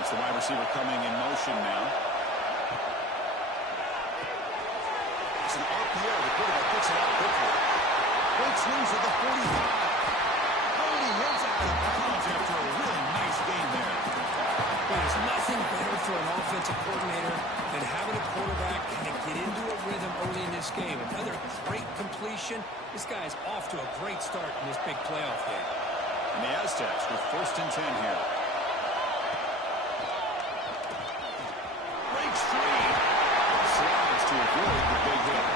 It's the wide receiver coming in motion now. It's an RPO. The quarterback gets it out quickly. Breaks loose at the 45. Coty heads out of bounds after a really nice game there. There's nothing better for an offensive coordinator than having a quarterback kind of get into a rhythm early in this game. Another great completion. This guy is off to a great start in this big playoff game. And the Aztecs with 1st and 10 here. Breaks free. Slides to avoid the big hit.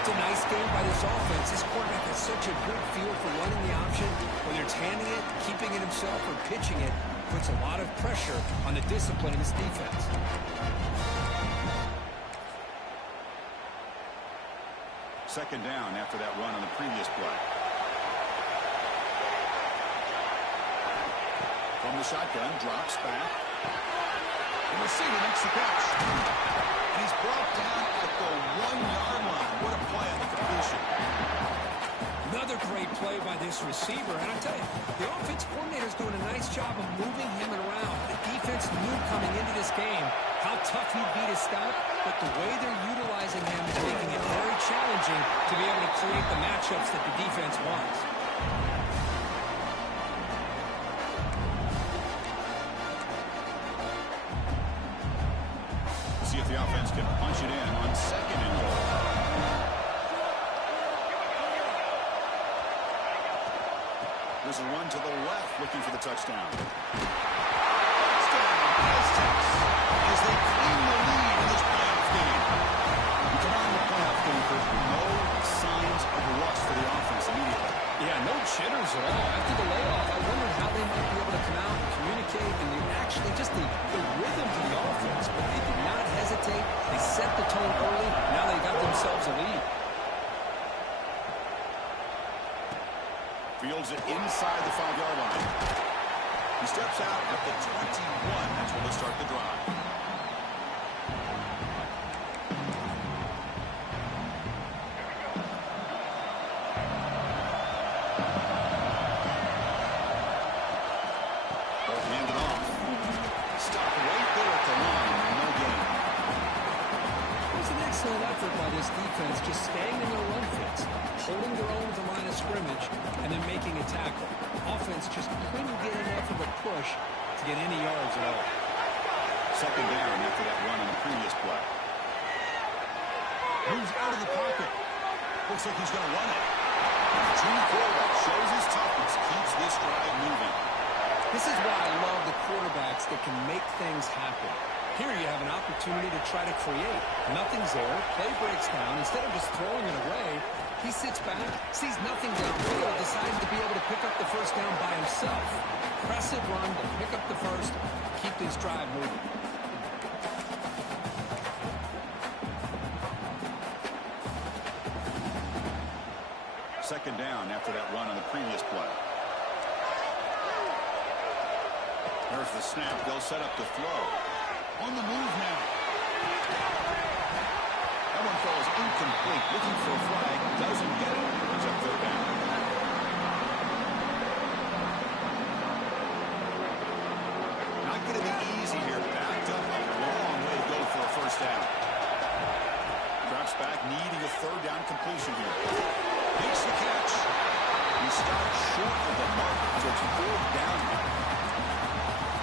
It's a nice game by this offense. This quarterback has such a good feel for running the option. Whether it's handing it, keeping it himself, or pitching it, puts a lot of pressure on the discipline of this defense. Second down after that run on the previous play. From the shotgun, drops back. The receiver makes the catch. And he's brought down at the 1-yard line. What a play on the completion. Another great play by this receiver. And I tell you, the offense coordinator is doing a nice job of moving him around. The defense knew coming into this game how tough he'd be to stop, but the way they're utilizing him is making it very challenging to be able to create the matchups that the defense wants. See if the offense can punch it in on 2nd and goal. There's a run to the left looking for the touchdown. Touchdown, Aztecs, as they claim the lead in this playoff game. We come on in the playoff game for no signs of rust for the offense immediately. Yeah, no jitters at all. After the layoff, I wondered how they might be able to come out and communicate and actually just the rhythm to the offense. But they did not hesitate. They set the tone early. Now they got themselves a lead. Fields it inside the 5-yard line. He steps out at the 21. That's where they'll start the drive. Both handed off. Stop right there at the line. No gain. It was an excellent effort by this defense, just staying in their run fits, holding their own at the line of scrimmage, and then making a tackle. Offense just couldn't get enough of a push to get any yards at all. Second down after that run on the previous play. Moves out of the pocket. Looks like he's going to run it. Jimmy quarterback shows his toughness, keeps this drive moving. This is why I love the quarterbacks that can make things happen. Here you have an opportunity to try to create. Nothing's there. Play breaks down. Instead of just throwing it away, he sits back, sees nothing downfield, decided to be able to pick up the first down by himself. Impressive run to pick up the first, keep this drive moving. Second down after that run on the previous play. There's the snap. They'll set up the throw. On the move now. That one falls incomplete. Looking for a flag. Doesn't get it. Brings up 3rd down. Not going to be easy here. Backed up a long way to go for a first down. Drops back, needing a 3rd down completion here. Makes the catch. He stops short of the mark, so it's 4th down now.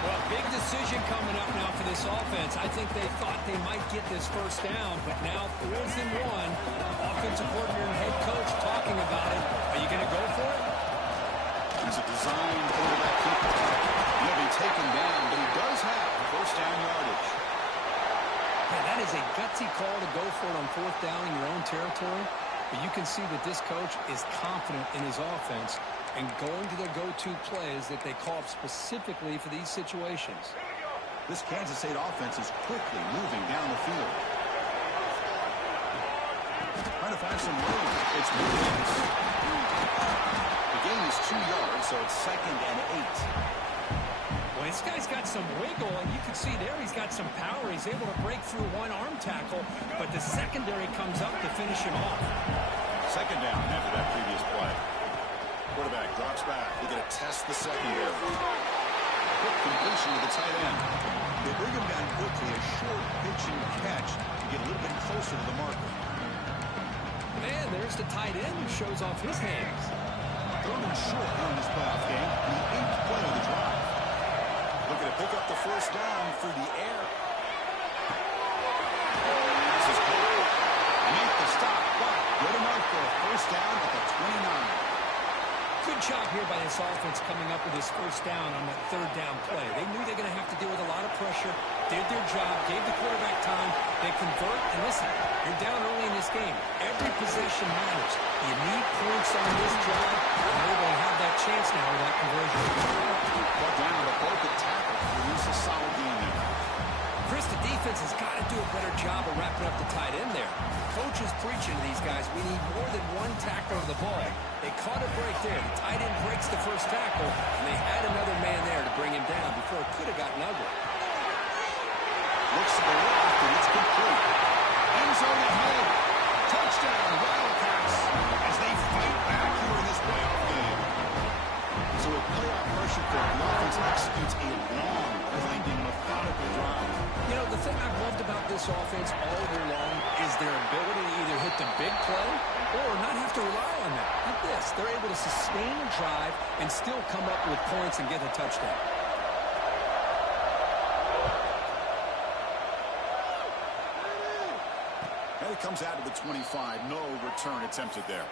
Well, big decision coming up now for this offense. I think they thought they might get this first down, but now 4th and 1. Offensive coordinator and head coach talking about it. Are you going to go for it? He's a designed quarterback keeper. He'll be taken down, but he does have first down yardage. Man, that is a gutsy call to go for it on 4th down in your own territory. But you can see that this coach is confident in his offense and going to their go-to plays that they call up specifically for these situations. This Kansas State offense is quickly moving down the field. Trying to find some room. It's moving. The gain is 2 yards, so it's 2nd and 8. Well, this guy's got some wiggle, and you can see there he's got some power. He's able to break through one arm tackle, but the secondary comes up to finish him off. Second down after that previous play. Quarterback drops back. He's going to test the secondary. Quick completion to the tight end. They bring him down quickly, a short pitch and catch to get a little bit closer to the marker. And there's the tight end who shows off his hands. Third and short here in this playoff game, the 8th play of the drive. Looking to pick up the first down through the air. This is close. Make the stop, but good enough for a first down at the 29. Good job here by this offense coming up with his first down on that third down play. They knew they were going to have to deal with a lot of pressure, did their job, gave the quarterback time. They convert, and listen, you're down early in this game. Every possession matters. You need points on this drive, and they're going to have that chance now with that conversion. Brought down, but both the tackle produce a solid game there. Chris, the defense has got to do a better job of wrapping up the tight end there. Coach is preaching to these guys, we need more than one tackle of the ball. They caught a break there. The tight end breaks the first tackle, and they had another man there to bring him down before it could have gotten ugly. Looks to the left, and it's complete. End zone ahead. Touchdown, Wildcats, as they fight back here in this playoff game. So with playoff pressure, the offense executes a long, winding, methodical drive. You know, the thing I've loved about this offense all year long is their ability to either hit the big play or not have to rely on that. Like this, they're able to sustain a drive and still come up with points and get a touchdown. And it comes out to the 25. No return attempted there.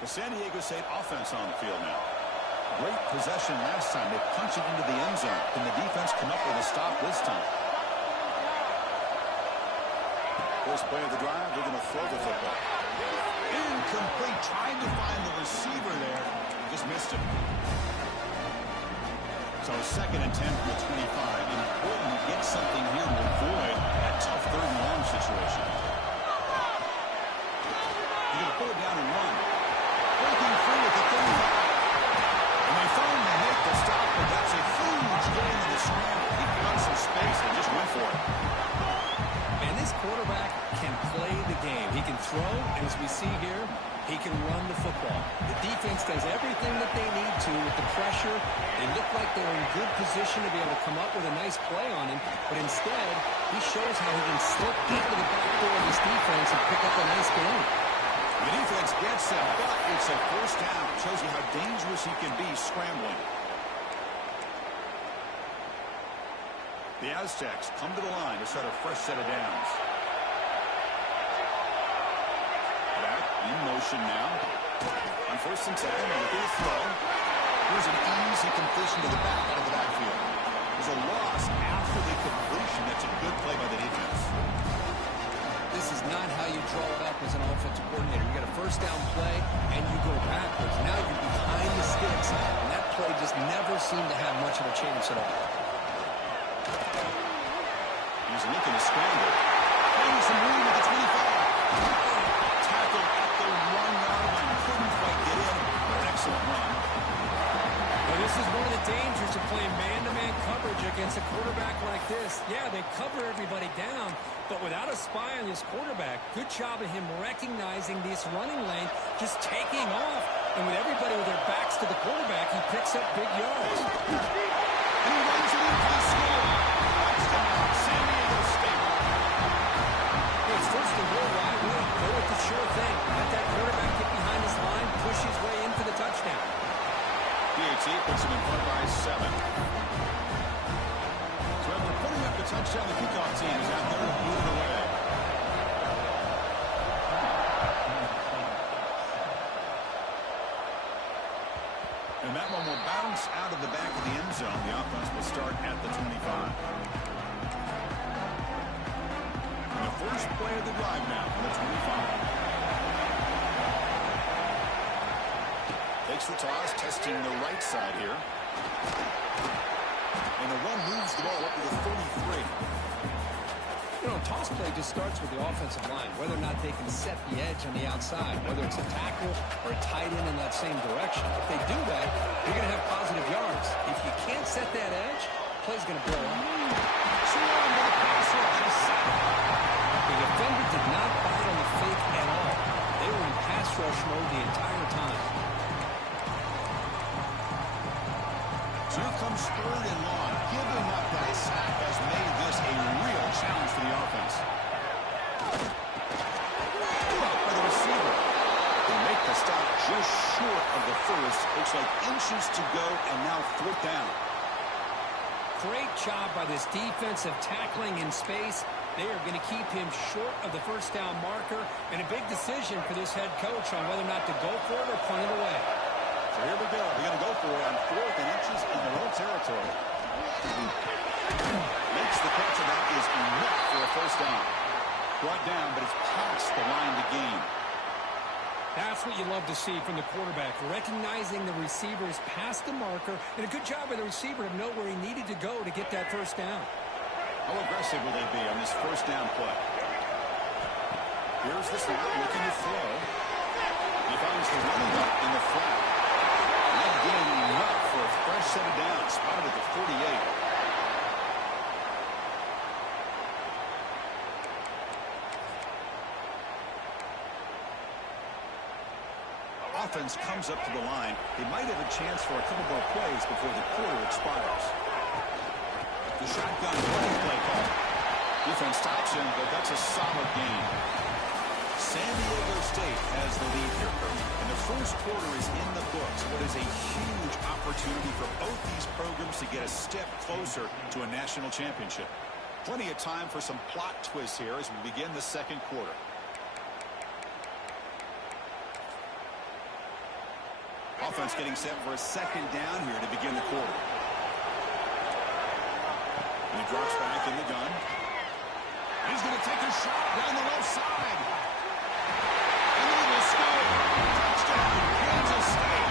The San Diego State offense on the field now. Great possession last time. They punch it into the end zone. Can the defense come up with a stop this time? First play of the drive, they're going to throw the football. Incomplete. Trying to find the receiver there. Just missed him. So second and 10 from the 25. Important to get something here to avoid that tough third and long situation. You're going to put it down and run. Breaking free at the 35. And they finally make the stop, but that's a huge gain in the scramble. He found some space and just went for it. And this quarterback can play the game. He can throw, and as we see here, he can run the football. The defense does everything that they need to with the pressure. They look like they're in good position to be able to come up with a nice play on him, but instead, he shows how he can slip into the back door of this defense and pick up a nice gain. The defense gets him, but it's a first down. Shows you how dangerous he can be scrambling. The Aztecs come to the line to start a fresh set of downs. Back in motion now. On first and 10, looking to throw. Here's an easy completion to the back out of the backfield. There's a loss after the completion. That's a good play by the defense. This is not how you draw it up as an offensive coordinator. You got a first down play, and you go backwards. Now you're behind the sticks, and that play just never seemed to have much of a chance at all. He's looking to scramble. Finding some room at the 25. Tackle at the 1-yard line. Couldn't quite get in. An excellent run. Well, this is one of the dangers of playing man-to-man coverage against a quarterback like this. Yeah, they cover everybody down, but without a spy on this quarterback, good job of him recognizing this running lane, just taking off. And with everybody with their backs to the quarterback, he picks up big yards. And he runs it in for the score. Touchdown, San Diego State. Well, it's first and goal right away. Go with the sure thing. Let that quarterback get behind his line, push his way in for the touchdown. PAT puts him in front by 7. So after putting up the touchdown, the kickoff team is out there to move it away. And that one will bounce out of the back of the end zone. The offense will start at the 25. And the first play of the drive now from the 25. Takes the toss, testing the right side here. And the run moves the ball up to the 33. You know, a toss play just starts with the offensive line, whether or not they can set the edge on the outside, whether it's a tackle or a tight end in that same direction. If they do that, you're going to have positive yards. If you can't set that edge, the play's going to blow up. The defender did not bite on the fake at all. They were in pass rush mode the entire time. comes 3rd and long. Giving up that sack has made this a real challenge for the offense. Put up by the receiver. They make the stop just short of the first. Looks like inches to go, and now 4th down. Great job by this defensive tackling in space. They are going to keep him short of the first down marker, and a big decision for this head coach on whether or not to go for it or punt it away. So here we go. They're going to go for it on 4th and inches in their own territory. Makes the catch, and that is enough for a first down. Brought down, but it's past the line to gain. That's what you love to see from the quarterback, recognizing the receiver's past the marker, and a good job by the receiver to know where he needed to go to get that first down. How aggressive will they be on this first down play? Here's the snap, looking to throw. He finds the running back in the flat. Not getting enough for a fresh set of downs, spotted at the 48. Offense comes up to the line. They might have a chance for a couple more plays before the quarter expires. The shotgun running play call. Defense stops him, but that's a solid gain. San Diego State has the lead here, Coach. And the first quarter is in the books. What is a huge opportunity for both these programs to get a step closer to a national championship. Plenty of time for some plot twists here as we begin the second quarter. Offense getting set for a second down here to begin the quarter. And he drops back in the gun. He's going to take a shot down the left side. And he will score. Touchdown, Kansas State.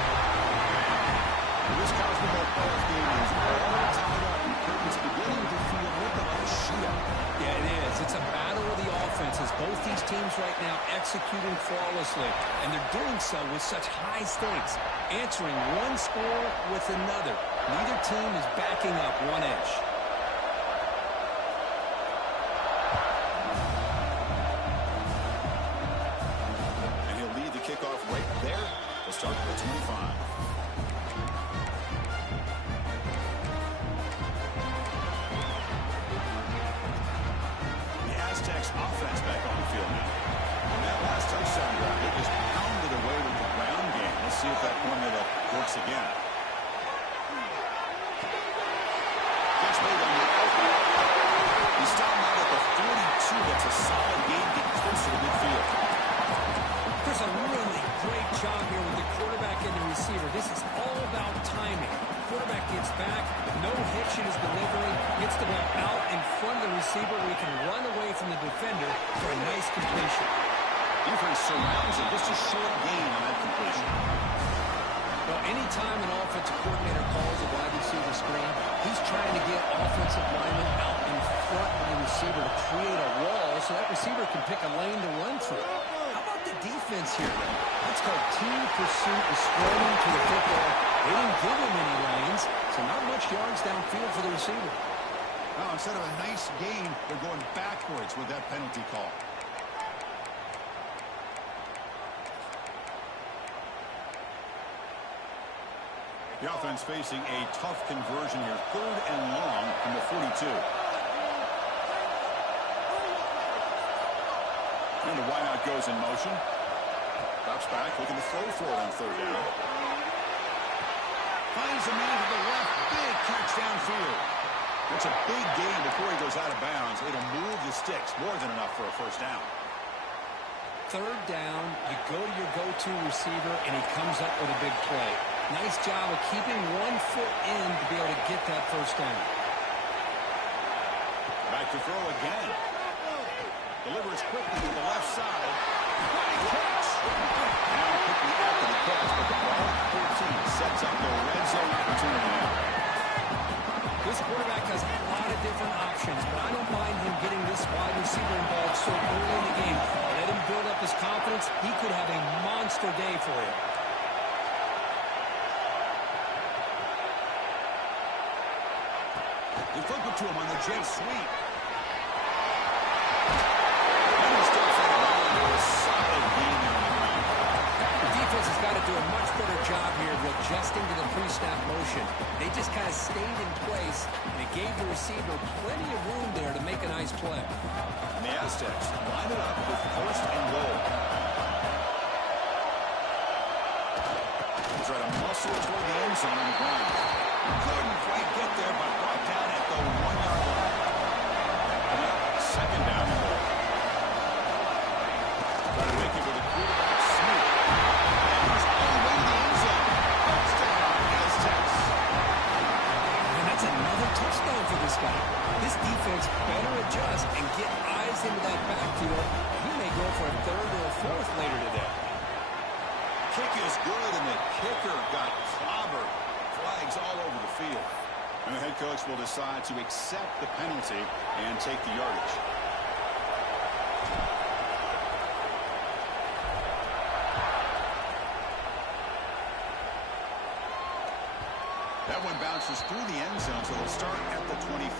This college football playoff game is all tied up. It's beginning to feel a little bit like a shootout. Yeah, it is. It's a battle of the offenses. Both these teams right now executing flawlessly, and they're doing so with such high stakes, answering one score with another. Neither team is backing up 1 inch. And he'll lead the kickoff right there. We'll start at the 25. Aztecs offense back on the field now. And that last touchdown drive, they just pounded away with the ground game. Let's see if that formula works again. Catch made on the outlet. He's stopped out at the 42. That's a solid gain, getting closer to midfield. There's a really great job here with the quarterback and the receiver. This is all about timing. Quarterback gets back, no hitch in his delivery, gets the ball out in front of the receiver where he can run away from the defender for a nice completion. Defense surrounds him, just a short gain on that completion. Well, anytime an offensive coordinator calls a wide receiver screen, he's trying to get offensive linemen out in front of the receiver to create a wall so that receiver can pick a lane to run through. How about the defense here, though? That's called team pursuit of scrolling to the football. They didn't give him any lanes, so not much yards downfield for the receiver. Now, instead of a nice gain, they're going backwards with that penalty call. The offense facing a tough conversion here. 3rd and long from the 42. And the wideout goes in motion. Drops back, looking to throw for it on 3rd down. Finds a man to the left. Big catch downfield. That's a big gain before he goes out of bounds. It'll move the sticks. More than enough for a first down. 3rd down, you go to your go-to receiver, and he comes up with a big play. Nice job of keeping 1 foot in to be able to get that first down. Back to throw again. Delivers quickly to the left side. Great catch. Now quickly after the catch, but the ball at 13 sets up the red zone opportunity now. This quarterback has a lot of different options, but I don't mind him getting this wide receiver involved so early in the game. Let him build up his confidence. He could have a monster day for you. They flip it to him on the jet sweep. The defense has got to do a much better job here of adjusting to the pre-snap motion. They just kind of stayed in place, and it gave the receiver plenty of room there to make a nice play. And the Aztecs line it up with first and goal. They try to muscle toward the end zone on the ground. Couldn't quite get there, but brought down at the 1-yard line. And now, second down and goal. Try to make it with a quarterback sneak. And he's all the way to the end zone. Touchdown, Aztecs. And that's another touchdown for this guy. This defense better adjust and get eyes into that backfield. He may go for a third or a fourth later today. Kick is good, and the kicker got clobbered. Flags all over the field. And the head coach will decide to accept the penalty and take the yardage. That one bounces through the end zone, so they'll start at the 25.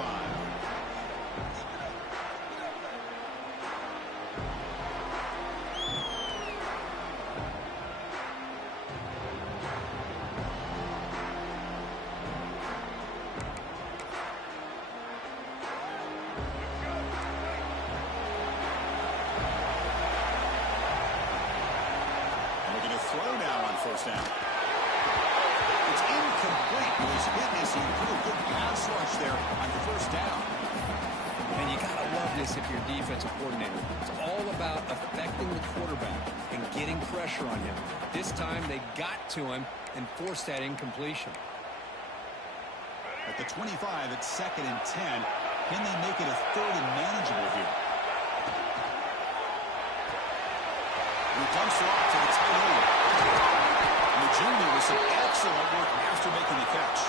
Throw now on first down. It's incomplete. It was hit as he threw a good pass rush there on first down. And you got to love this if you're a defensive coordinator. It's all about affecting the quarterback and getting pressure on him. This time they got to him and forced that incompletion. At the 25, it's 2nd and 10. Can they make it a third and manageable here? He dumps it off to the tight end. And the junior with some excellent work after making the catch.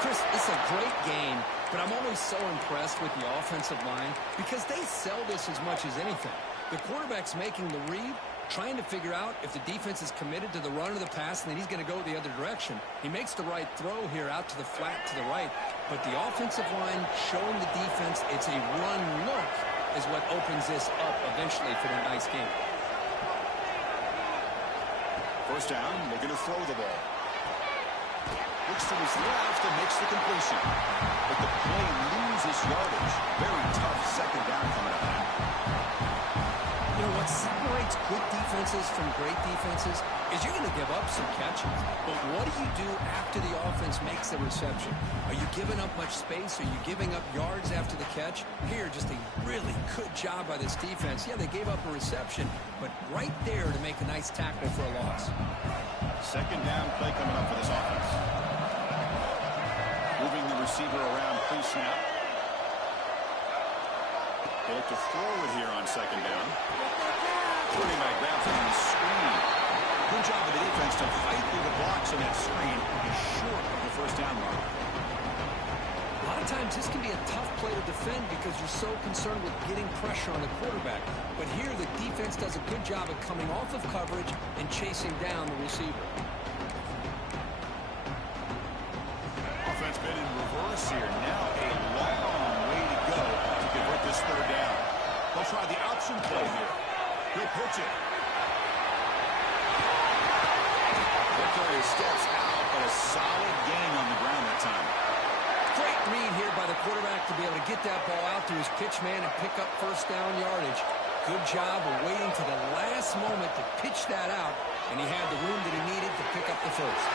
Chris, it's a great game, but I'm always so impressed with the offensive line because they sell this as much as anything. The quarterback's making the read, trying to figure out if the defense is committed to the run or the pass, and then he's going to go the other direction. He makes the right throw here out to the flat to the right, but the offensive line showing the defense it's a run look is what opens this up eventually for the nice game. First down, looking to throw the ball. Looks to his left and makes the completion. But the play loses yardage. Very tough second down coming up now. You know, what separates good defenses from great defenses is you're going to give up some catches. But what do you do after the offense makes the reception? Are you giving up much space? Are you giving up yards after the catch? Here, just a really good job by this defense. Yeah, they gave up a reception, but right there to make a nice tackle for a loss. Second down play coming up for this offense. Moving the receiver around pre-snap. They look to throw it here on second down. Turning back grabs it on the screen. Good job of the defense to fight through the blocks on that screen. Is short of the first down mark. A lot of times this can be a tough play to defend because you're so concerned with getting pressure on the quarterback. But here the defense does a good job of coming off of coverage and chasing down the receiver. Offense been in reverse here. Now a long way to go to convert this third down. They'll try the option play here. He'll pitch it. Victory steps out, but a solid gain on the ground that time. Great read here by the quarterback to be able to get that ball out to his pitch man and pick up first down yardage. Good job of waiting to the last moment to pitch that out, and he had the room that he needed to pick up the first.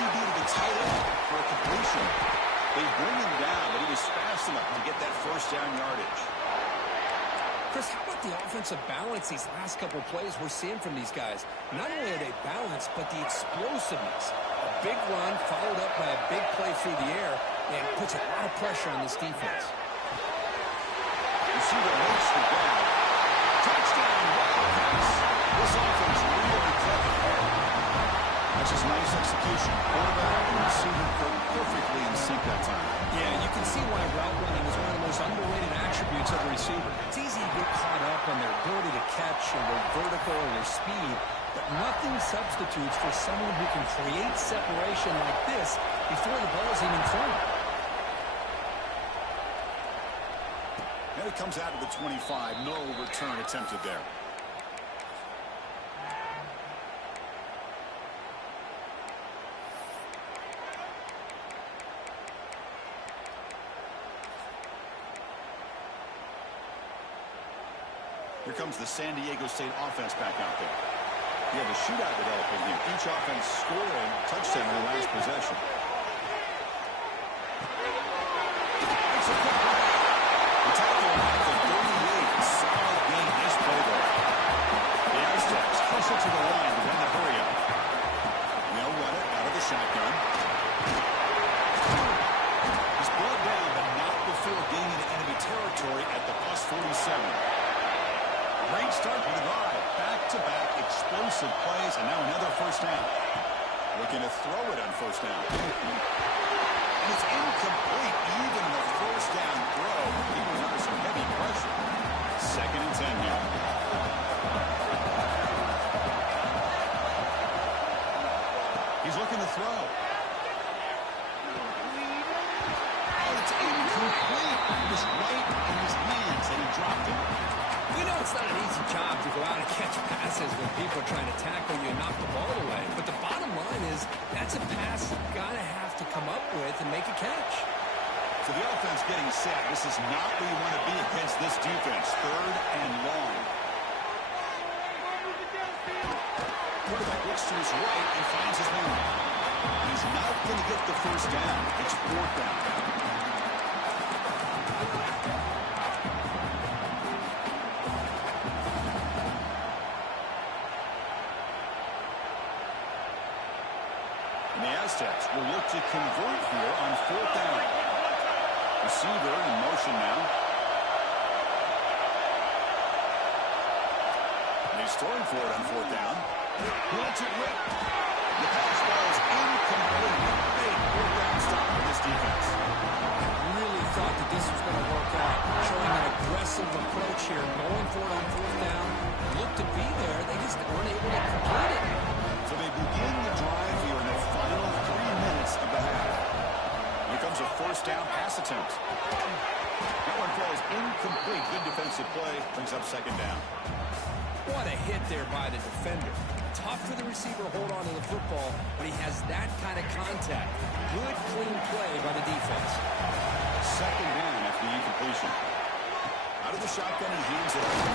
QB to the tight end for a completion. They bring him down, but he was fast enough to get that first down yardage. Chris, how about the offensive balance these last couple of plays we're seeing from these guys? Not only are they balanced, but the explosiveness. A big run followed up by a big play through the air, and it puts a lot of pressure on this defense. Receiver makes the grab. Touchdown, Wildcats. This offense really clever. That's just nice execution. Quarterback and receiver perfectly in sync that time. Yeah, you can see why route running is one of the most underrated attributes of a receiver. It's easy to get caught up on their ability to catch or their vertical or their speed, but nothing substitutes for someone who can create separation like this before the ball is even thrown. And it comes out of the 25. No return attempted there. comes the San Diego State offense back out there. You have a shootout developing here. Each offense scoring a touchdown in their last possession. It's a quick break. The tackle at the 38. Solid game this play there. The Aztecs hustle to the line to win the hurry-up. They'll run it out of the shotgun. He's brought down, but not before getting into enemy territory at the +47. Great start for the drive. Back-to-back explosive plays, and now another first down. Looking to throw it on first down. And it's incomplete, even in the first down throw. He was under some heavy pressure. 2nd and 10 here. He's looking to throw. Oh, it's incomplete. It was right in his hands, and he dropped it. We know it's not an easy job to go out and catch passes when people are trying to tackle you and knock the ball away. But the bottom line is that's a pass you've got to have to come up with and make a catch. So the offense getting set. This is not where you want to be against this defense. 3rd and long. Quarterback looks to his right and finds his man. He's not going to get the first down. It's 4th down. And the Aztecs will look to convert here on 4th down. Receiver in motion now. And he's throwing for it on 4th down. He lets it rip. The pass ball is incomplete. Big 4th down stop for this defense. Really thought that this was going to work out. Showing an aggressive approach here. Going for it on 4th down. Looked to be there. They just weren't able to complete it. So they begin the drive here in the final 3 minutes of the half. Here comes a first down pass attempt. That one falls incomplete. Good defensive play. Brings up 2nd down. What a hit there by the defender. Tough for the receiver to hold on to the football, but he has that kind of contact. Good, clean play by the defense. 2nd down after the incompletion. Out of the shotgun, he hands it over.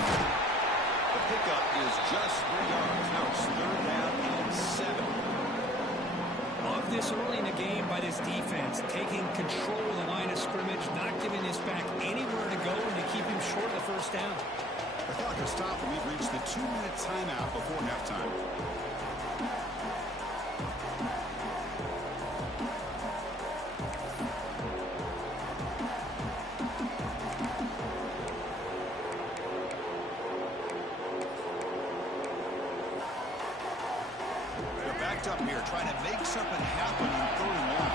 The pickup is just 3 yards. Now it's 3rd down and 7. Love this early in the game by this defense, taking control of the line of scrimmage, not giving this back anywhere to go, and to keep him short of the first down. The clock has stopped, and we've reached the 2-minute timeout before halftime. They're backed up here, trying to make something happen on 3rd and long.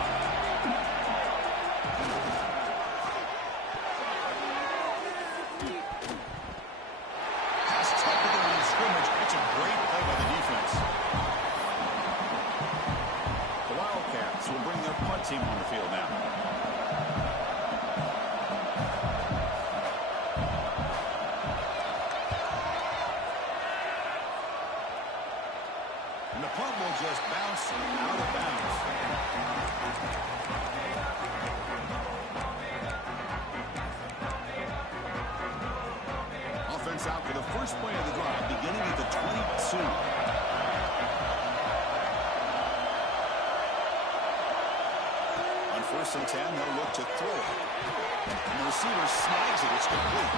Team on the field now. And the punt will just bounce out of bounds. Offense out for the first play of the drive, beginning at the 22. 1st and 10, they'll look to throw it. And the receiver snags it. It's complete.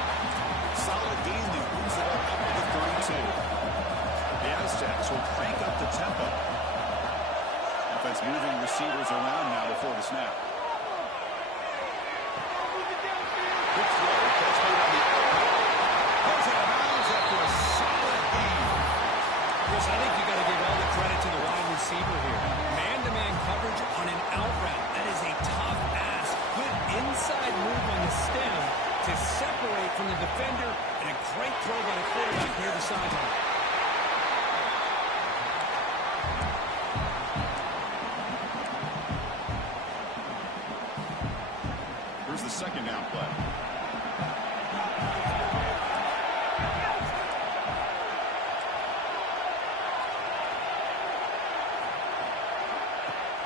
Solid gain there. Moves the ball up to the 32. The Aztecs will crank up the tempo. Offense moving receivers around now before the snap. Good throw. Catch made on the outside. Goes out of bounds after a solid gain. Chris, I think you got to give all the credit to the wide receiver here. Man-to-man coverage on an out route. That is a tough ask. Good inside move on the stem to separate from the defender, and a great throw by the quarterback near the sideline. Here's the 2nd down play.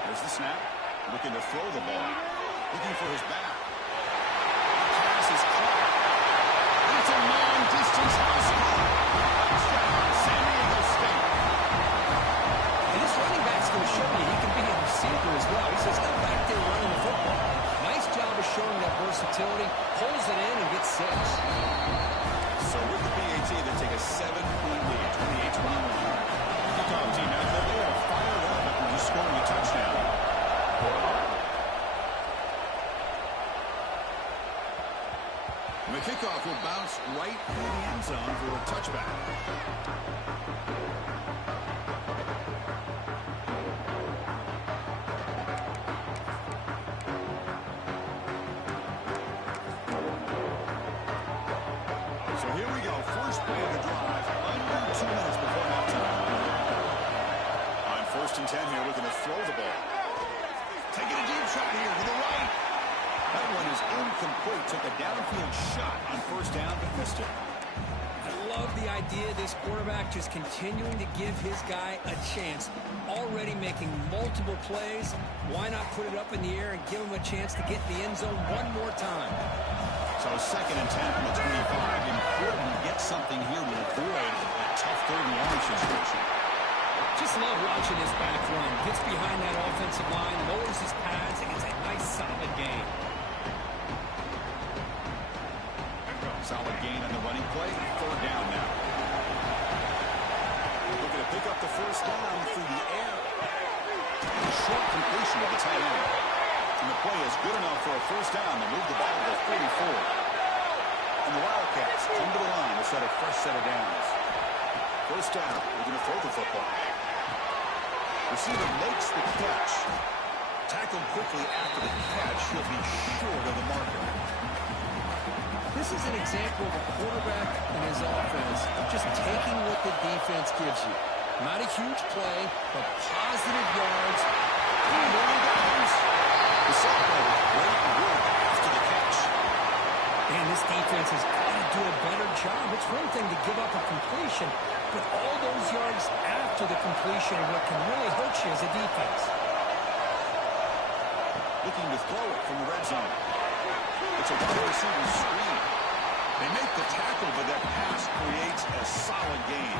There's the snap. Looking to throw the ball. Looking for his back. The pass is caught. And it's a long-distance house call. 6. So with the PAT, they take a 7-point lead, 28-21. Kickoff team out there, they are fired up after just scoring a touchdown. And the kickoff will bounce right in the end zone for a touchback. So here we go, first play of the drive, under 2 minutes before halftime. On 1st and 10 here, looking to throw the ball. Taking a deep shot here to the right. That one is incomplete. Took a downfield shot on 1st down, but missed it. I love the idea of this quarterback just continuing to give his guy a chance. Already making multiple plays. Why not put it up in the air and give him a chance to get in the end zone one more time? So 2nd and 10 from the 25. Important to get something here to avoid a tough 3rd and long situation. Just love watching this back run. Gets behind that offensive line, lowers his pads, and gets a nice solid gain. Solid gain on the running play. 3rd down now. Looking to pick up the 1st down through the air. A short completion of the tight end. And the play is good enough for a 1st down. They move the ball to the 44. And the Wildcats come to the line to set a fresh set of downs. 1st down. They're going to throw the football. Receiver makes the catch. Tackled quickly after the catch. He'll be short of the marker. This is an example of a quarterback and his offense just taking what the defense gives you. Not a huge play, but positive yards. And there he goes. The sophomore with great work after the catch. Man, this defense has got to do a better job. It's one thing to give up a completion, but all those yards after the completion are what can really hurt you as a defense. Looking to throw it from the red zone. It's a wide receiver screen. They make the tackle, but that pass creates a solid gain.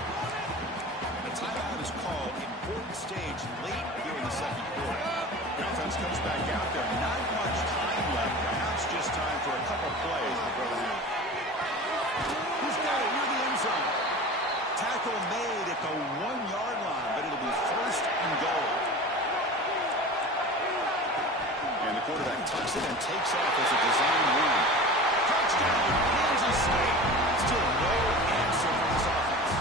The timeout is called. Important stage late here in the 2nd quarter. The offense comes back out there. Not much time left. Perhaps just time for a couple plays before the half. Who's got it near the end zone? Tackle made at the 1-yard line, but it'll be 1st and goal. And the quarterback tucks it and takes off as a design run. Touchdown, Kansas State. Still no answer for this offense.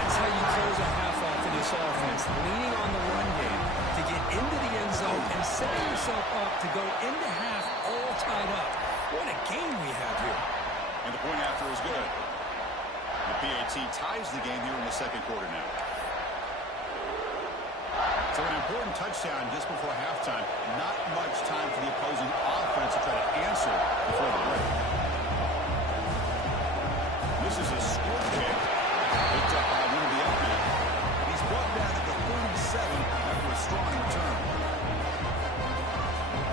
That's how you close a half off in this offense, leaning on the run game to get into the end zone and setting yourself up to go into half all tied up. What a game we have here. And the point after is good. The PAT ties the game here in the 2nd quarter now. So an important touchdown just before halftime. Not much time for the opposing offense to try to answer before the break. This is a squib kick. Picked up by one of the outmen. He's brought down at the 37 after a strong return.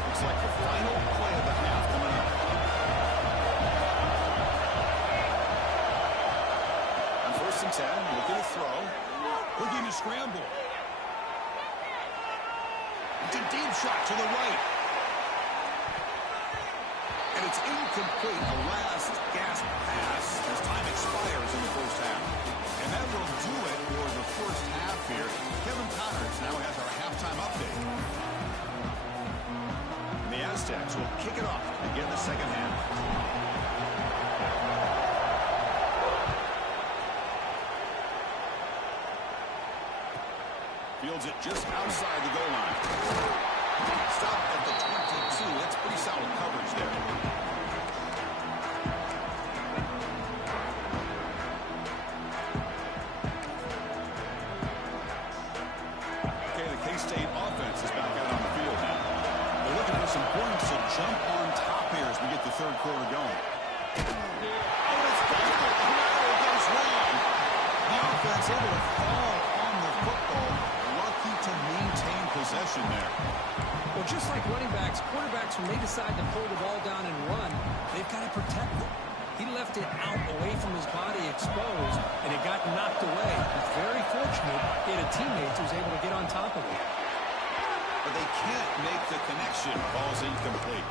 Looks like the final play of the half coming up. On 1st and 10, looking to throw. Looking to scramble. It's a deep shot to the right. And it's incomplete. A last gasp pass as time expires in the 1st half. And that will do it for the 1st half here. Kevin Connors now has our halftime update. And the Aztecs will kick it off to begin the 2nd half. Fields it just outside the goal line. Stop at the 22. That's pretty solid coverage there. Okay, the K-State offense is back out on the field now. They're looking for some points to jump on top here as we get the 3rd quarter going. Oh, it's fumbled. Oh, it goes wrong. The offense able to fall on the football. Lucky to maintain possession there. Well, just like running backs, quarterbacks, when they decide to pull the ball down and run, they've got to protect it. He left it out away from his body exposed, and it got knocked away. He's very fortunate he had a teammate who was able to get on top of it. But they can't make the connection. Ball's incomplete.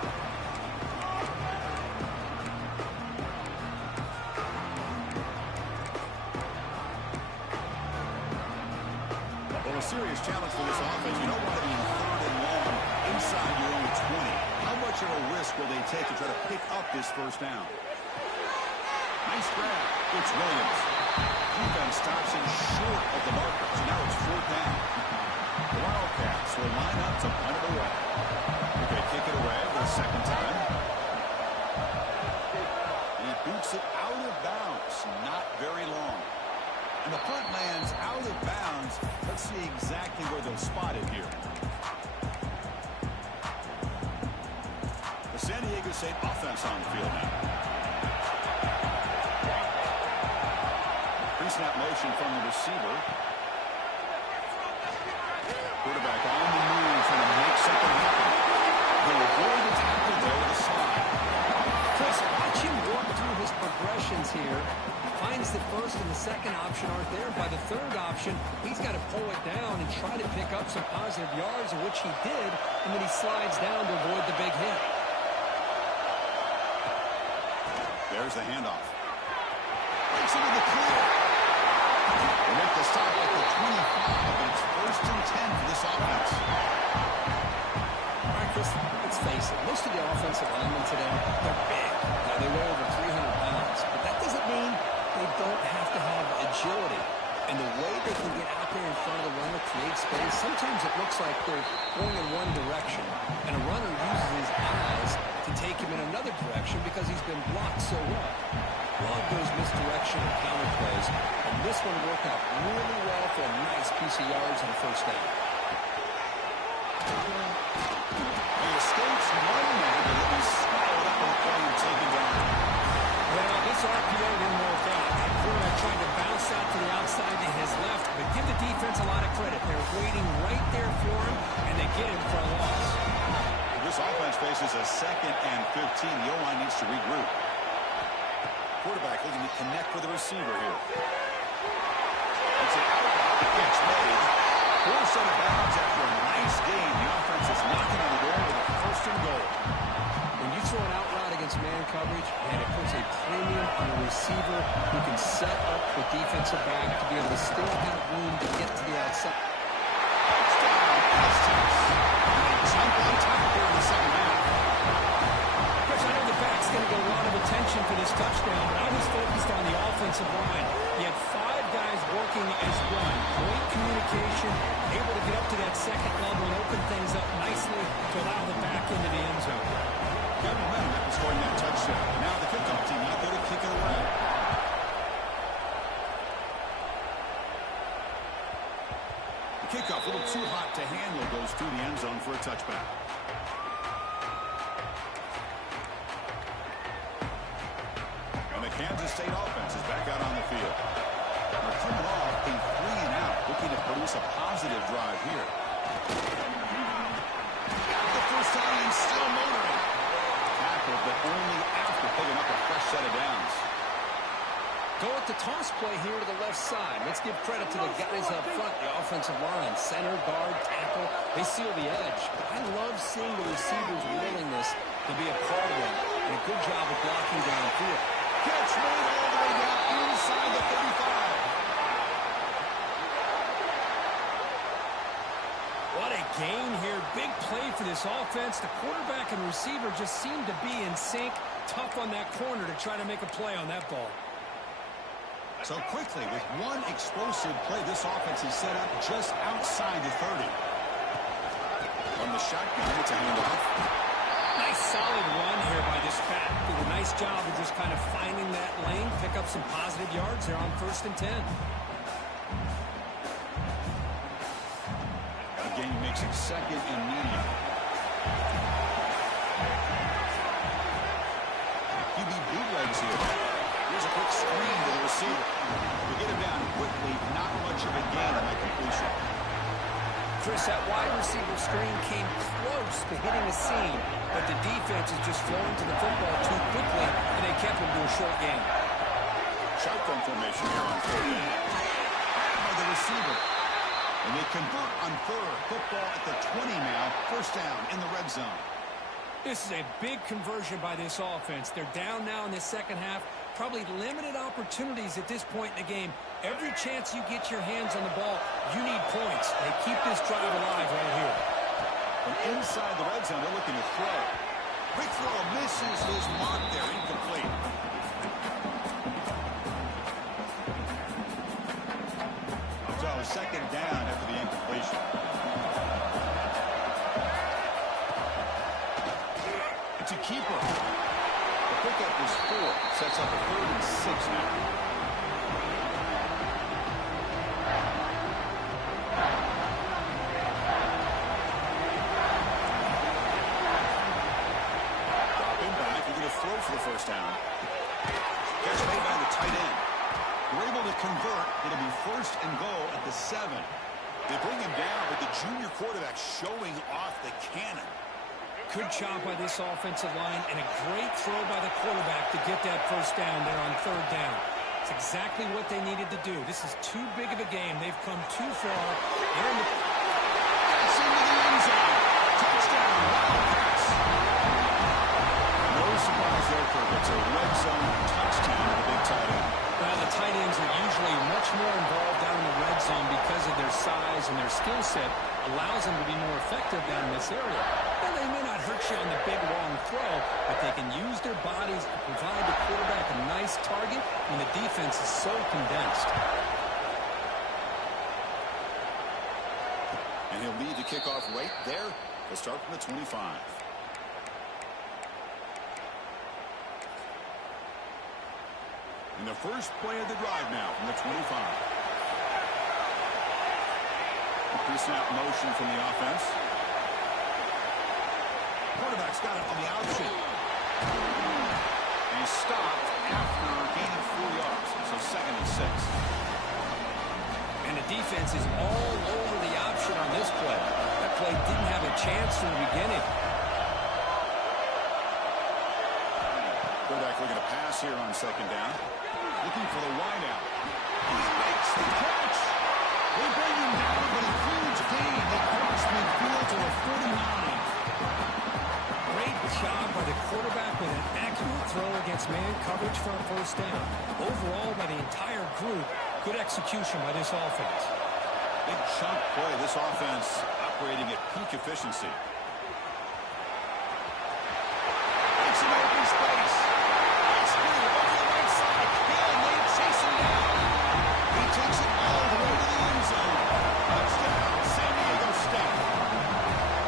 will they take to try to pick up this first down? Nice grab. It's Williams. Defense stops him short of the marker. So now it's 4th down. The Wildcats will line up to punt it away. They're going to kick it away for the second time. And he boots it out of bounds. Not very long. And the punt lands out of bounds. Let's see exactly where they'll spot it here. The San Diego State offense on the field now. Pre-snap motion from the receiver. Quarterback on the move, trying to make something happen. He'll avoid the tackle there with a slide. Chris, watch him work through his progressions here. Finds the first and the second option aren't there. By the third option, he's got to pull it down and try to pick up some positive yards, of which he did, and then he slides down to avoid the big hit. There's the handoff. Breaks into the clear. They make the stop at the 25, and it's 1st and 10 for this offense. All right, Chris, let's face it. Most of the offensive linemen today, they're big. Now, they weigh over 300 pounds, but that doesn't mean they don't have to have agility. And the way they can get out there in front of the runner, create space, sometimes it looks like they're going in one direction. And a runner uses his eyes to take him in another direction because he's been blocked so well. Love those misdirection and counter plays. And this one worked out really well for a nice piece of yards and a first down. He escapes one man, but then he's swallowed up on the play and taken down. Well, this RPO didn't work out. That quarterback tried to bounce out to the outside to his left, but give the defense a lot of credit. They're waiting right there for him, and they get him for a loss. This offense faces a 2nd and 15. The O-line needs to regroup. Quarterback looking to connect with the receiver here. It's an out catch made. Forced out of bounds after a nice game. The offense is knocking on the door with a 1st and goal. When you throw an out route against man coverage, and it puts a premium on a receiver who can set up the defensive back to be able to still have room to get to the outside. Touchdown, Aztecs. And they jump on top here in the second half. Chris, I know the back's going to get a lot of attention for this touchdown, but I was focused on the offensive line. You had 5 guys working as one. Great communication, able to get up to that second level and open things up nicely to allow the back into the end zone. Got momentum after scoring that touchdown. Now the kickoff team out there to kick it away. The kickoff a little too hot to handle, goes through the end zone for a touchback. And the Kansas State offense is back out on the field. They're coming off a 3-and-out, looking to produce a positive drive here. Got the first down and still motoring. Tackled, but only after picking up a fresh set of downs. Go with the toss play here to the left side. Let's give credit to the guys up front, the offensive line, center, guard, tackle. They seal the edge. But I love seeing the receivers' willingness to be a part of it. And a good job of blocking downfield. Catch made all the way down inside the 35. What a gain here. Big play for this offense. The quarterback and receiver just seem to be in sync. Tough on that corner to try to make a play on that ball. So quickly, with one explosive play, this offense is set up just outside the 30. From the shotgun, it's a handoff. Nice solid run here by this back. Did a nice job of just kind of finding that lane, pick up some positive yards there on 1st and 10. Again, he makes it 2nd and medium. QB bootlegs here. Here's a quick screen to the receiver. To get him down quickly, not much of a gain on that completion. Chris, that wide receiver screen came close to hitting a seam, but the defense is just flowing to the football too quickly, and they kept him to a short game. Shotgun formation here on 3rd down. By the receiver. And they convert on 3rd. Football at the 20 now. 1st down in the red zone. This is a big conversion by this offense. They're down now in the second half. Probably limited opportunities at this point in the game. Every chance you get your hands on the ball, you need points. They keep this drive alive right here. From inside the red zone, they're looking to throw. Quick throw misses his mark there. Incomplete. So second down after the incompletion. It's a keeper. The pickup is 4. Sets up a 3rd and 6 now. Throw for the first down. Catch made by the tight end. We're able to convert. It'll be 1st and goal at the 7. They bring him down, but the junior quarterback showing off the cannon. Good job by this offensive line and a great throw by the quarterback to get that first down there on 3rd down. It's exactly what they needed to do. This is too big of a game. They've come too far. They're in the... That's into the end zone. Touchdown. Wildcats. No surprise there, Kirk. It's a red zone touchdown with a big tight end. Well, the tight ends are usually much more involved down in the red zone because of their size and their skill set allows them to be more effective down in this area. And they may not hurt you on the big, long throw, but they can use their bodies to provide the quarterback a nice target when the defense is so condensed. And he'll lead the kickoff right there. They'll start from the 25. And the first play of the drive now from the 25. Pre-snap motion from the offense. Quarterback's got it on the option. And he's stopped after gaining 4 yards. So 2nd and 6. And the defense is all over the option on this play. That play didn't have a chance from the beginning. Quarterback looking to pass here on 2nd down. Looking for the wideout. He makes the catch. They bring him down, but a huge gain. They cross midfield to the 49. Great job by the quarterback with an accurate throw against man coverage for a first down. Overall, by the entire group, good execution by this offense. Big chunk play. This offense operating at peak efficiency. Makes an open space. It's clear over the right side. Hill, they chase him down. He takes it all the way to the end zone. Touchdown, San Diego State.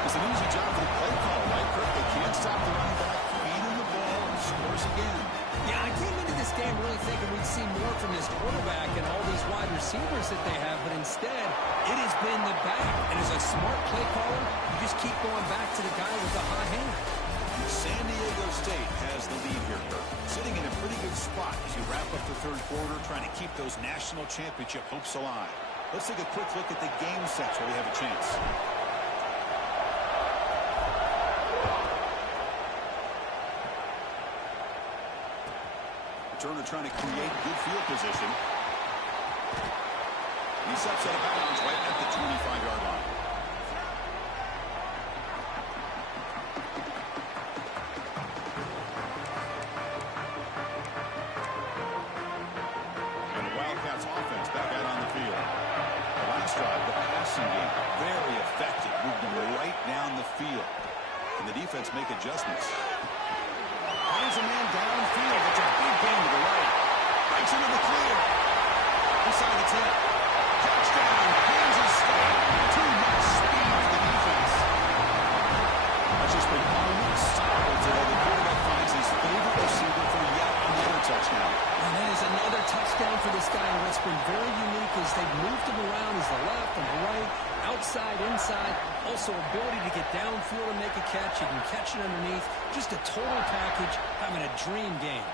It's an easy job for the play call, right, Kirk? They can't stop the running back, feeding the ball, and scores again. Yeah, I came into this game really thinking we'd see more from this quarterback and all these wide receivers that they have, but instead, it has been the back. And as a smart play caller, you just keep going back to the guy with the hot hand. San Diego State has the lead here, Kirk. Sitting in a pretty good spot as you wrap up the 3rd quarter, trying to keep those national championship hopes alive. Let's take a quick look at the game sets where we have a chance. Turner trying to create good field position. He steps out of bounds right at the 25-yard line. And the Wildcats offense back out on the field. The last drive, the passing game, very effective. Moved them right down the field. Can the defense make adjustments? Finds a man downfield. It's a big gain to the right. Breaks into the clear. Inside the 10. Touchdown, Kansas State. Too much speed for the defense. That's just been unstoppable today. The quarterback finds his favorite receiver for yet another touchdown. And that is another touchdown for this guy. And what's been very unique is they've moved him around. He's the left and the right, outside, inside. Also ability to get downfield and make a catch. You can catch it underneath. Just a total package, having a dream game.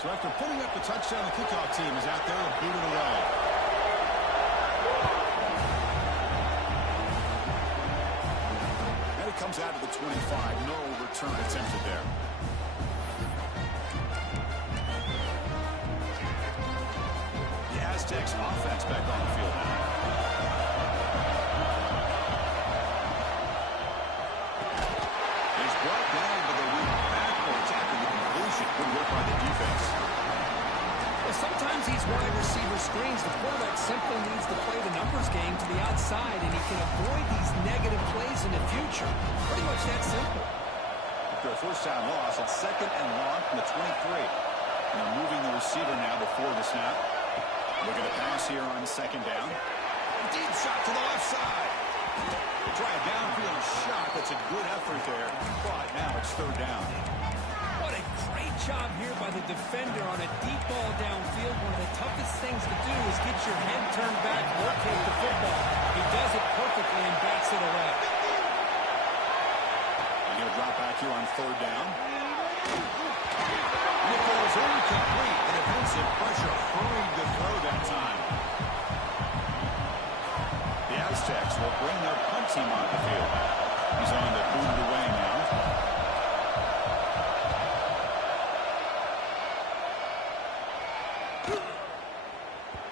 So after putting up the touchdown, the kickoff team is out there to boot it away. And it comes out to the 25. No return attempted there. The Aztecs offense back on the field now. He's brought down, but they went backwards after the conclusion. Good work by the defense. Well, sometimes Sometimes these wide receiver screens, the quarterback simply needs to play the numbers game to the outside, and he can avoid these negative plays in the future. Pretty much that simple. After a first down loss, it's second and long from the 23. And they're moving the receiver now before the snap. Look at the pass here on second down. Deep shot to the left side. Try a downfield shot. That's a good effort there. But now it's third down. What a great job here by the defender on a deep ball downfield. One of the toughest things to do is get your head turned back, locate the football. He does it perfectly and bats it away. And he'll drop back here on third down. And it goes incomplete. The defensive pressure hurried the throw that time. The Aztecs will bring their punt team on the field. He's on to boot it away now.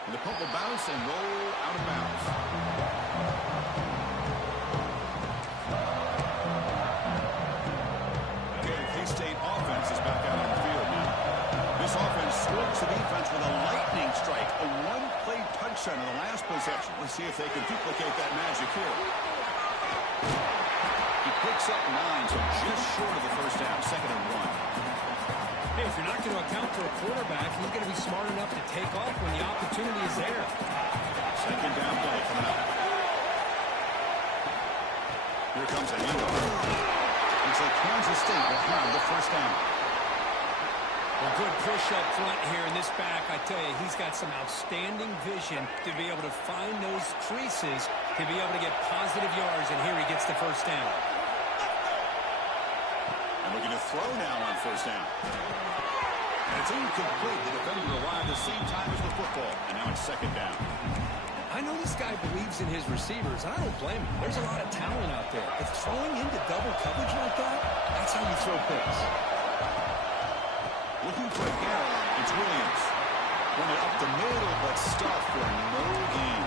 And the punt will bounce and roll out of bounds. Okay, K-State offense is back out on the field now. This offense scorches the defense with a lightning strike. A one-play touchdown in the last possession. Let's see if they can duplicate that magic here. He picks up 9, so just short of the first down. Second and 1. Hey, if you're not going to account for a quarterback, he's going to be smart enough to take off when the opportunity is there. Second down play coming up. Here comes a handoff. Looks like Kansas State will have the first down. A good push up front here in this back. I tell you, he's got some outstanding vision to be able to find those creases, to be able to get positive yards, and here he gets the first down. And looking to throw now on first down. And it's incomplete. The defender arrived at the same time as the football. And now it's second down. I know this guy believes in his receivers. I don't blame him. There's a lot of talent out there. But throwing into double coverage like that, that's how you throw picks. Looking for a gap. It's Williams. Run it up the middle, but stuffed for no gain.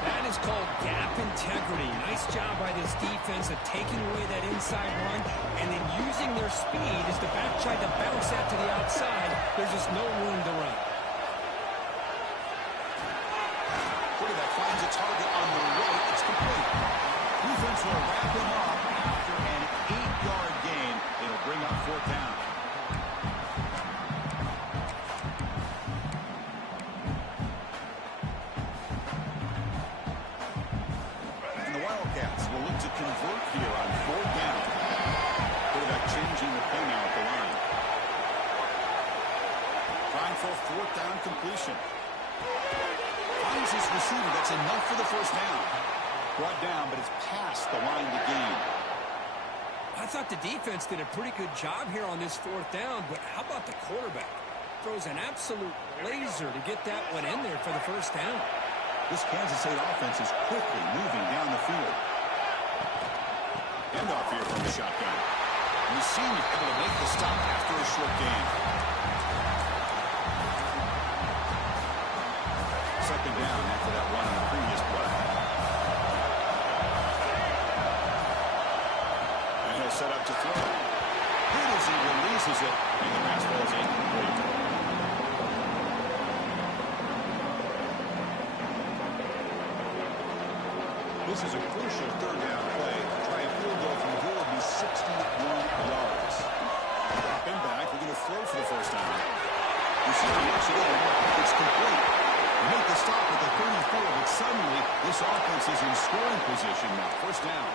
That is called gap integrity. Nice job by this defense of taking away that inside run and then using their speed as the back tried to bounce that to the outside. There's just no room to run. Quarterback finds a target on the right. It's complete. Defense will wrap him up after an 8-yard gain. It'll bring up fourth down. Convert here on fourth down. Quarterback changing the play now at the line. Trying for a fourth down completion. Finds his receiver. That's enough for the first down. Brought down, but it's past the line to gain. I thought the defense did a pretty good job here on this fourth down, but how about the quarterback? Throws an absolute laser to get that one in there for the first down. This Kansas State offense is quickly moving down the field. Handoff here from the shotgun. And the senior able to make the stop after a short gain. Second down after that run on the previous play. And he'll set up to throw. Good as he releases it, and the pass ball is incomplete. This is a crucial third down play. Try a field goal from here will be 61 yards. Drop him back. We're going to throw for the first time. Receiver once again. It's complete. They make the stop at the 34, but suddenly this offense is in scoring position now. First down.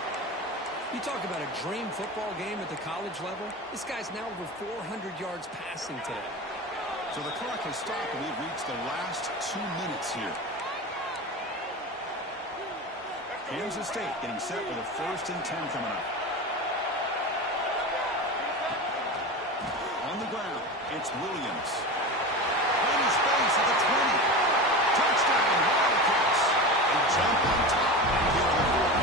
You talk about a dream football game at the college level. This guy's now over 400 yards passing today. So the clock has stopped, and we've reached the last 2 minutes here. Kansas State getting set with a 1st and 10 coming up. On the ground, it's Williams. In space at the 20. Touchdown, Wildcats. They jump on top here on the board.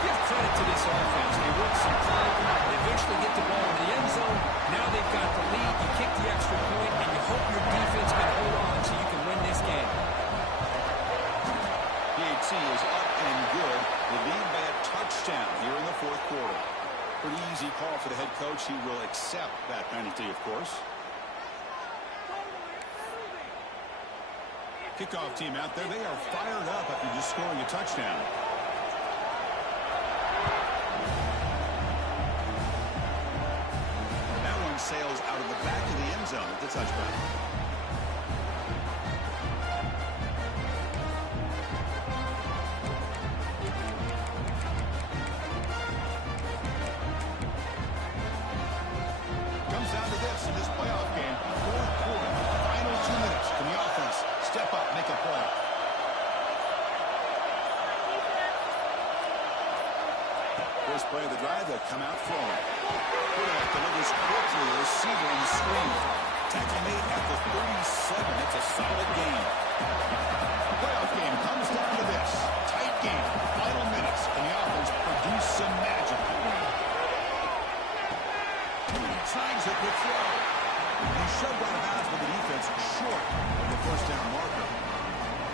Give credit to this offense. They work some time. They eventually get the ball in the end zone. Now they've got the lead. You kick the extra point, and you hope your defense can hold on so you can win this game. PHC is up and good. The lead by a touchdown here in the fourth quarter. Pretty easy call for the head coach. He will accept that penalty, of course. Kickoff team out there, they are fired up after just scoring a touchdown. That one sails out of the back of the end zone at the touchback. Comes down to this in this playoff game. Fourth quarter, final 2 minutes. Can the offense step up, make a play? First play of the drive, they'll come out throwing. Quarterback delivers quickly, the receiver on the screen. Tackle made at the 37. It's a solid game. Playoff game comes down to this. Tight game, final minutes, and the offense produce some magic. Signs it with throw. He shoved out of bounds with the defense short of the first down marker.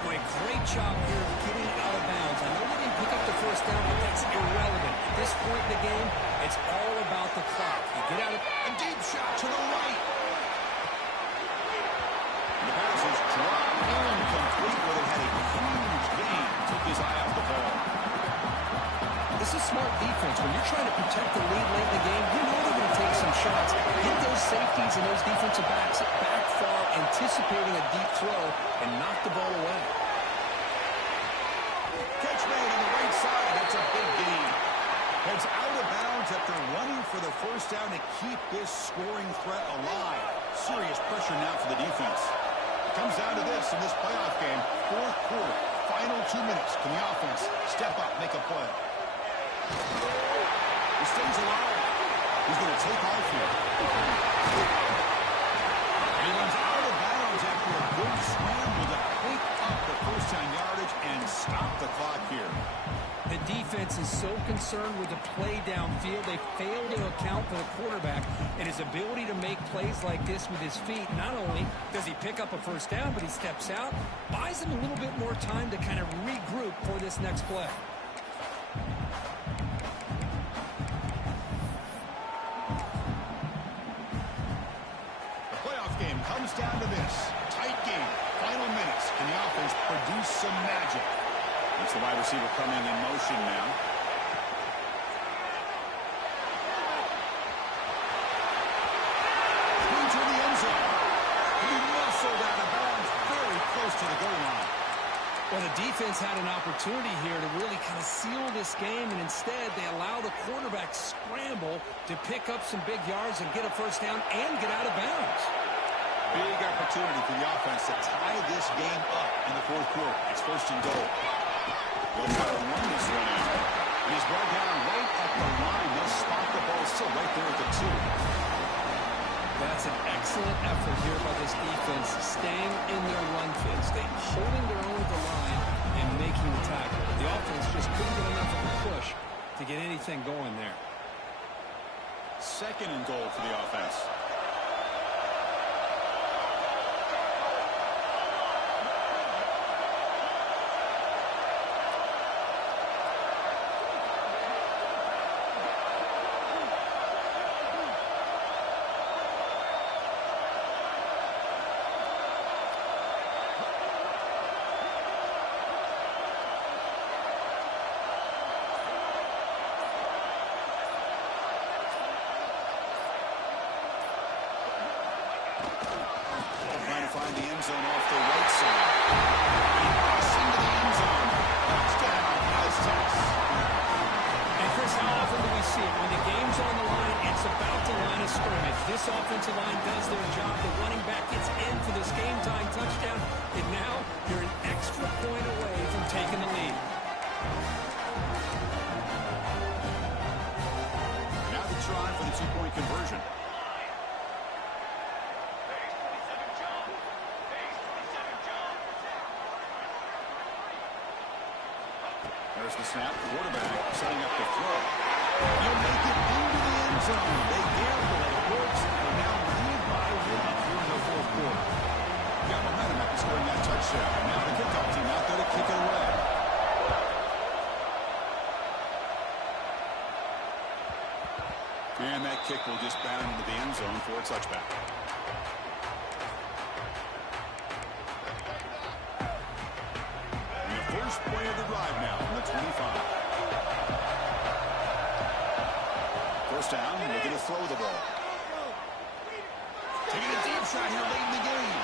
Boy, great job here of getting out of bounds. I know they didn't pick up the first down, but that's irrelevant. At this point in the game, it's all about the clock. You get out of a deep shot to the right. The pass is dropped incomplete, where they had a huge gain. Took his eye off the ball. This is smart defense. When you're trying to protect the lead late in the game, you know they're going to take some shots. Hit those safeties and those defensive backs back far, anticipating a deep throw, and knock the ball away. Catch made on the right side. That's a big gain. Heads out of bounds after running for the first down to keep this scoring threat alive. Serious pressure now for the defense. It comes down to this in this playoff game. Fourth quarter, final 2 minutes. Can the offense step up, make a play? He stays alive. He's going to take off here. He runs out of bounds after a good scramble to pick up the first down yardage and stop the clock here. The defense is so concerned with the play downfield, they fail to account for the quarterback and his ability to make plays like this with his feet. Not only does he pick up a first down, but he steps out, buys him a little bit more time to kind of regroup for this next play. Comes down to this. Tight game. Final minutes. Can the offense produce some magic? That's the wide receiver coming in motion now. Into the end zone. He muscled out of bounds very close to the goal line. Well, the defense had an opportunity here to really kind of seal this game, and instead they allow the quarterback scramble to pick up some big yards and get a first down and get out of bounds. Big opportunity for the offense to tie this game up in the fourth quarter. It's first and goal. They'll try to run this one out. And he's brought down right at the line. They'll spot the ball still right there at the 2. That's an excellent effort here by this defense, staying in their run fit, staying holding their own at the line and making the tackle. The offense just couldn't get enough of a push to get anything going there. Second and goal for the offense. Find the end zone off the right side. Into the end zone. Touchdown, Aztecs. And Chris, how often do we see it? When the game's on the line, it's about the line of scrimmage. This offensive line does their job. The running back gets in for this game-time touchdown. And now you're an extra point away from taking the lead. Now the try for the two-point conversion. There's the snap. Quarterback setting up the throw. He'll make it into the end zone. They gamble. It works. They now lead by 1 here in the fourth quarter. Got momentum after scoring that touchdown. And now the kickoff team out there to kick it away. And that kick will just bound into the end zone for a touchback. First play of the drive now from the 25. First down, looking to throw the ball. Taking a deep shot here late in the game.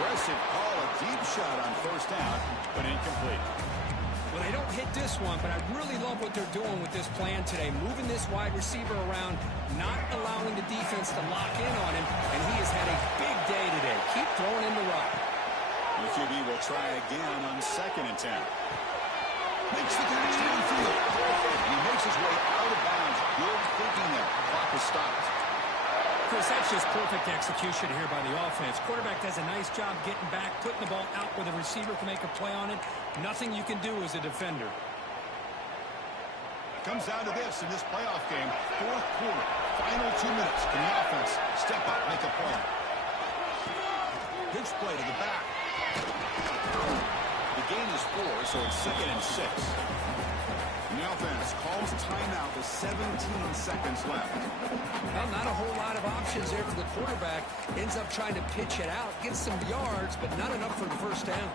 Aggressive call, a deep shot on first down, but incomplete. Well, they don't hit this one, but I really love what they're doing with this plan today. Moving this wide receiver around, not allowing the defense to lock in on him, and he has had a big day today. Keep throwing in the rock. The QB will try again on 2nd and 10. Makes the catch downfield. And he makes his way out of bounds. Good thinking there. Clock is stopped. Chris, that's just perfect execution here by the offense. Quarterback does a nice job getting back, putting the ball out where the receiver can make a play on it. Nothing you can do as a defender. Comes down to this in this playoff game. 4th quarter. Final 2 minutes. Can the offense step up, make a play? Pitch play to the back. The gain is 4, so it's 2nd and 6. And the offense calls timeout with 17 seconds left. Well, not a whole lot of options there for the quarterback. Ends up trying to pitch it out, gets some yards, but not enough for the first down.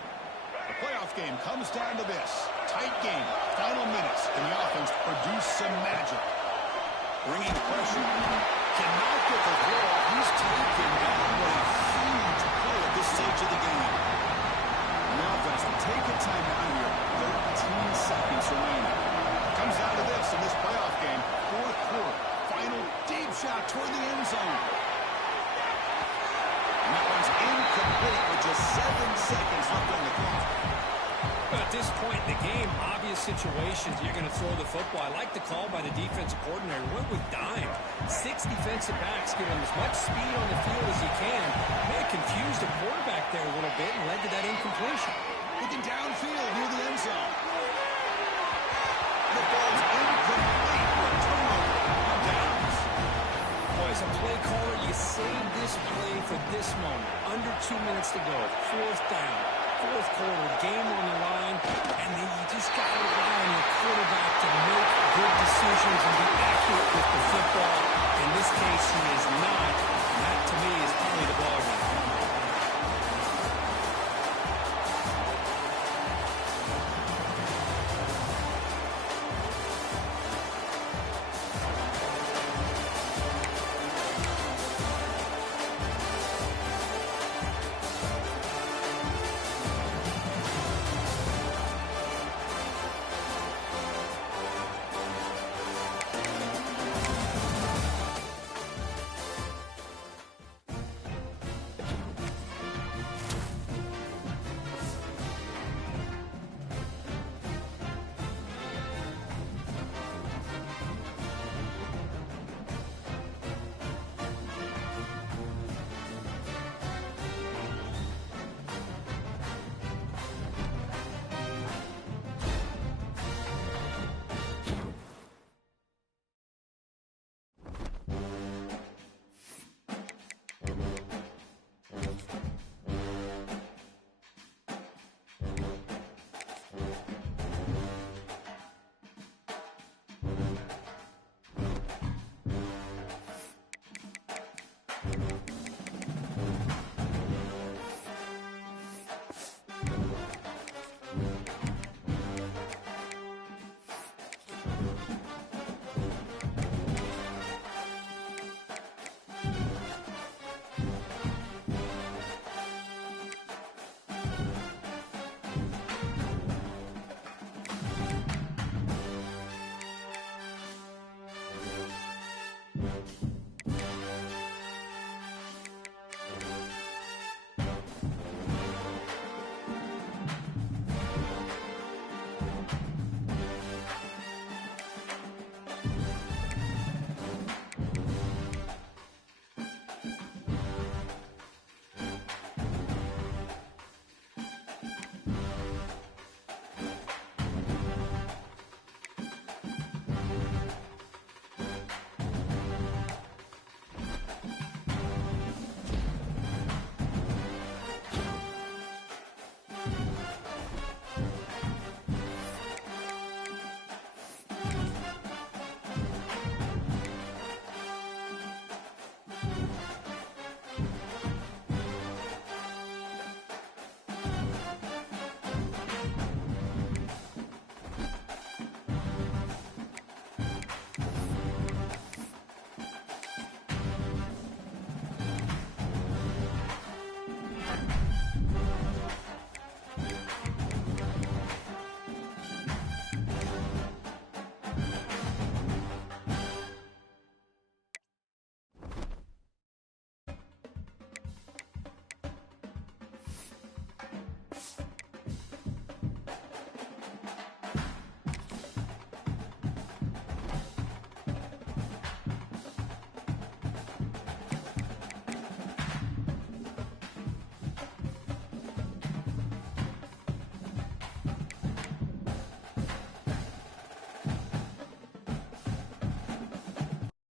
The playoff game comes down to this. Tight game. Final minutes. Can the offense produce some magic? Bringing pressure. Cannot get the throw. He's taken down with a huge play at this stage of the game. And the offense will take a timeout here. 13 seconds remaining. Comes down to this in this playoff game. 4th quarter. Final deep shot toward the end zone. And that one's incomplete with just 7 seconds left on the clock. At this point in the game, obvious situations, you're going to throw the football. I like the call by the defensive coordinator. Went with dime. 6 defensive backs, give him as much speed on the field as he can. May have confused the quarterback there a little bit and led to that incompletion. Looking downfield near the end zone. The ball's incomplete. Turnover on downs. Boy, as a play caller, you save this play for this moment. Under 2 minutes to go. 4th down. 4th quarter, game on the line, and then you just got to rely on your quarterback to make good decisions and be accurate with the football. In this case, he is not. And that, to me, is probably the ballgame.